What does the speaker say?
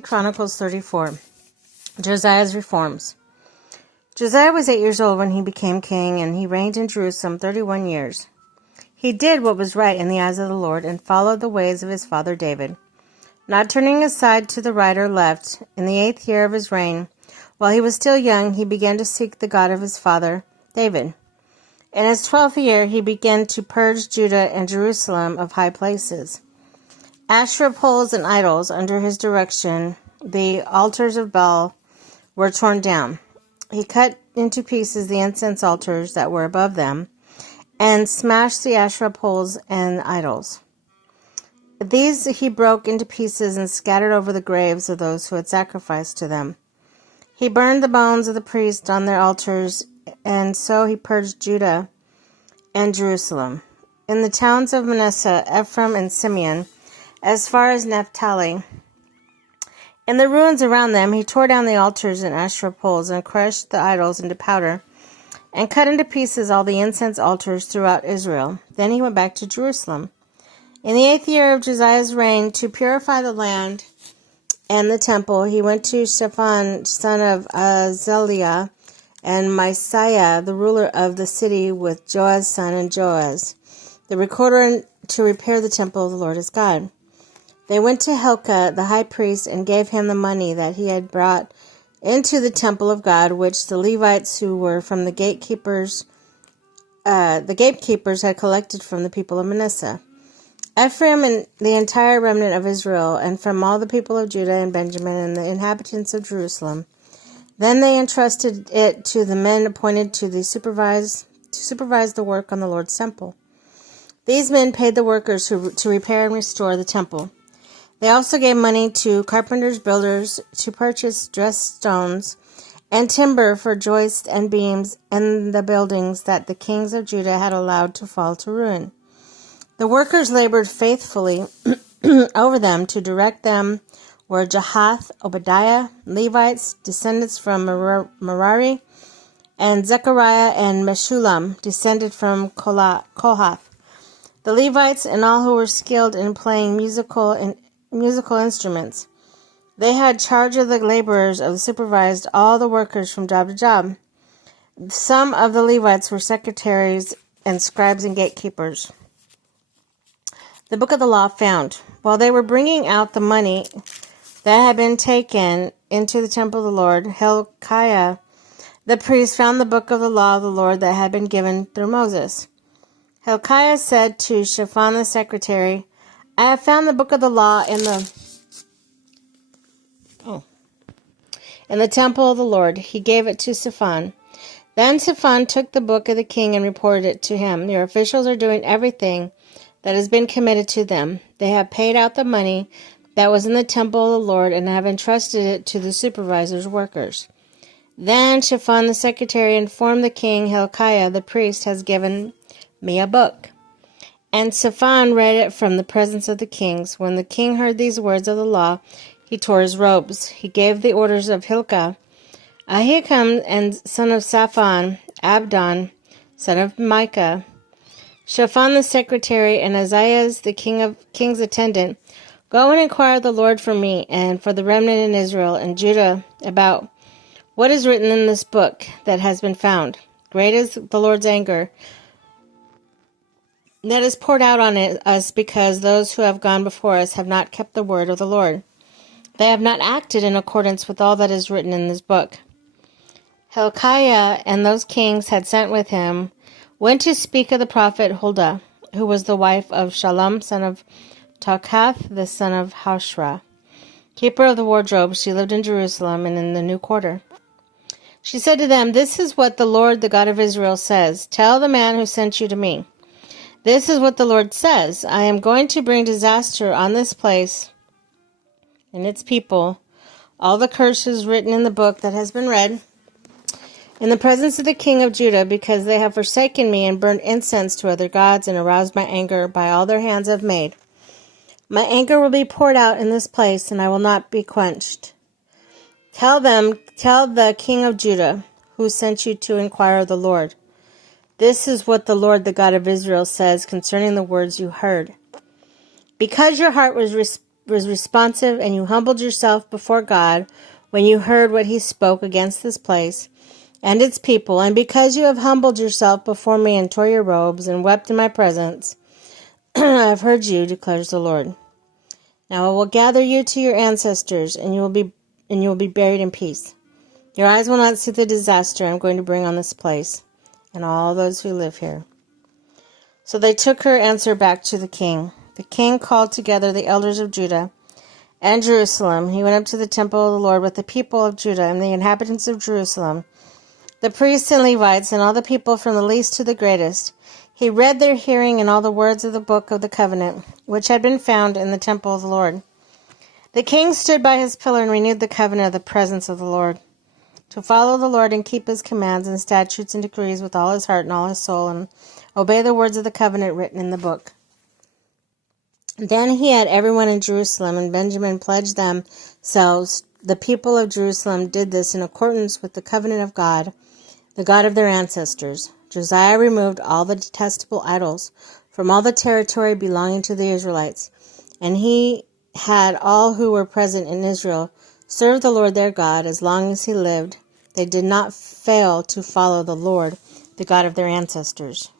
Chronicles 34. Josiah's reforms. Josiah was 8 years old when he became king, and he reigned in Jerusalem 31 years. He did what was right in the eyes of the Lord and followed the ways of his father David, not turning aside to the right or left. In the 8th year of his reign, while he was still young, he began to seek the God of his father David. In his 12th year, he began to purge Judah and Jerusalem of high places, Asherah poles and idols. Under his direction, the altars of Baal were torn down. He cut into pieces the incense altars that were above them and smashed the Asherah poles and idols. These he broke into pieces and scattered over the graves of those who had sacrificed to them. He burned the bones of the priests on their altars, and so he purged Judah and Jerusalem. In the towns of Manasseh, Ephraim, and Simeon, as far as Naphtali, in the ruins around them, he tore down the altars and Asherah poles and crushed the idols into powder and cut into pieces all the incense altars throughout Israel. Then he went back to Jerusalem. In the 8th year of Josiah's reign, to purify the land and the temple, he went to Shaphan, son of Azaliah, and Maaseiah, the ruler of the city, with Joah's son and Joaz, the recorder, to repair the temple of the Lord his God. They went to Hilkiah the high priest and gave him the money that he had brought into the temple of God, which the Levites who were from the gatekeepers had collected from the people of Manasseh, Ephraim, and the entire remnant of Israel, and from all the people of Judah and Benjamin and the inhabitants of Jerusalem. Then they entrusted it to the men appointed to supervise the work on the Lord's temple. These men paid the workers to repair and restore the temple. They also gave money to carpenters, builders, to purchase dressed stones and timber for joists and beams in the buildings that the kings of Judah had allowed to fall to ruin. The workers labored faithfully over them. To direct them were Jahath, Obadiah, Levites, descendants from Merari, and Zechariah and Meshullam, descended from Kohath. The Levites and all who were skilled in playing musical instruments. They had charge of the laborers and supervised all the workers from job to job. Some of the Levites were secretaries and scribes and gatekeepers. The book of the law found. While they were bringing out the money that had been taken into the temple of the Lord, Hilkiah the priest found the book of the law of the Lord that had been given through Moses. Hilkiah said to Shaphan the secretary, I have found the book of the law in the temple of the Lord. He gave it to Shaphan. Then Shaphan took the book of the king and reported it to him. Your officials are doing everything that has been committed to them. They have paid out the money that was in the temple of the Lord and have entrusted it to the supervisor's workers. Then Shaphan the secretary informed the king, Hilkiah the priest has given me a book. And Shaphan read it from the presence of the kings. When the king heard these words of the law, he tore his robes. He gave the orders of Hilkiah, Ahikam, and son of Shaphan, Abdon, son of Micah, Shaphan the secretary, and Isaiah the king's attendant, go and inquire of the Lord for me and for the remnant in Israel and Judah about what is written in this book that has been found. Great is the Lord's anger that is poured out on us, because those who have gone before us have not kept the word of the Lord. They have not acted in accordance with all that is written in this book. Hilkiah and those kings had sent with him went to speak of the prophet Huldah, who was the wife of Shallum, son of Tokhath, the son of Hashra, keeper of the wardrobe. She lived in Jerusalem and in the new quarter. She said to them, This is what the Lord, the God of Israel, says. Tell the man who sent you to me. This is what the Lord says. I am going to bring disaster on this place and its people, all the curses written in the book that has been read, in the presence of the king of Judah, because they have forsaken me and burned incense to other gods and aroused my anger by all their hands have made. My anger will be poured out in this place, and I will not be quenched. Tell the king of Judah, who sent you to inquire of the Lord. This is what the Lord, the God of Israel, says concerning the words you heard. Because your heart was was responsive, and you humbled yourself before God when you heard what he spoke against this place and its people, and because you have humbled yourself before me and tore your robes and wept in my presence, I have heard you, declares the Lord. Now I will gather you to your ancestors, and you will be buried in peace. Your eyes will not see the disaster I'm going to bring on this place and all those who live here. So they took her answer back to the king. The king called together the elders of Judah and Jerusalem. He went up to the temple of the Lord with the people of Judah and the inhabitants of Jerusalem, the priests and Levites, and all the people from the least to the greatest. He read their hearing in all the words of the book of the covenant, which had been found in the temple of the Lord. The king stood by his pillar and renewed the covenant of the presence of the Lord, to follow the Lord and keep his commands and statutes and decrees with all his heart and all his soul, and obey the words of the covenant written in the book. Then he had everyone in Jerusalem and Benjamin pledge themselves. The people of Jerusalem did this in accordance with the covenant of God, the God of their ancestors. Josiah removed all the detestable idols from all the territory belonging to the Israelites, and he had all who were present in Israel serve the Lord their God as long as he lived. They did not fail to follow the Lord, the God of their ancestors.